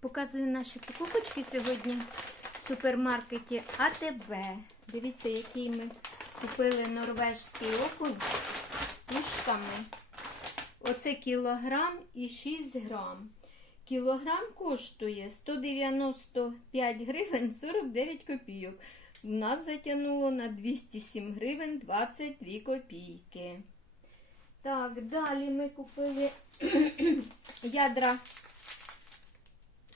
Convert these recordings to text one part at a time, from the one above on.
Показую наші покупочки сьогодні в супермаркеті АТБ. Дивіться, який ми купили норвежський окунь пішками. Оце кілограм і 6 грам. Кілограм коштує 195 гривень 49 копійок. Нас затягнуло на 207 гривень 22 копійки. Так, далі ми купили ядра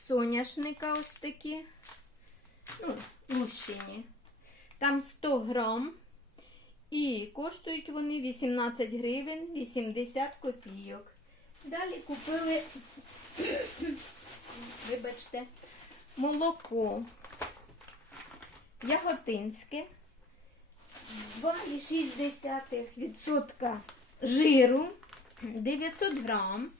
соняшника ось такі. Ну, лущені. Там 100 грам. І коштують вони 18 гривень 80 копійок. Далі купили, вибачте, молоко яготинське, 2,6% жиру, 900 грам.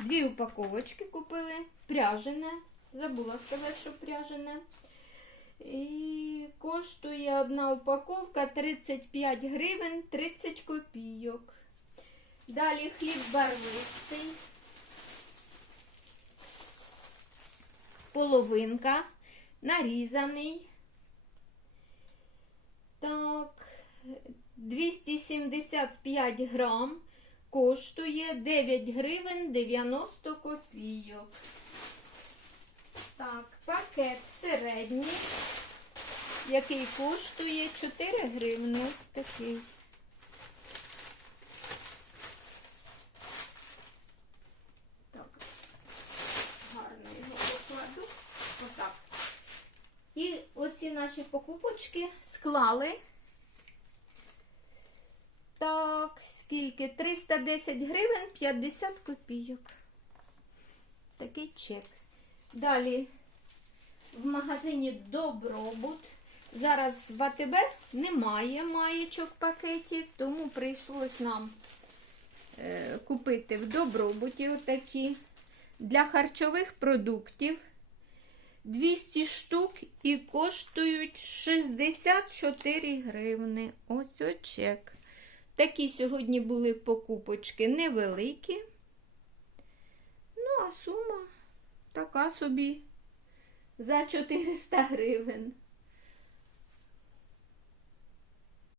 Дві упаковочки купили, пряжене. Забула сказати, що пряжене. І коштує одна упаковка 35 гривень 30 копійок. Далі хліб барвистий. Половинка. Нарізаний. Так, 275 грам. Коштує 9 гривень 90 копійок. Так, пакет середній, який коштує 4 гривни. Ось такий. Так, гарно його покладу. Отак. І оці наші покупочки склали. Так, скільки? 310 гривень 50 копійок. Такий чек. Далі в магазині Добробут. Зараз в АТБ немає маєчок пакетів, тому прийшлось нам е, купити в Добробуті отакі для харчових продуктів. 200 штук і коштують 64 гривни. Ось о чек. Такі сьогодні були покупочки невеликі. Ну, а сума така собі за 400 гривень.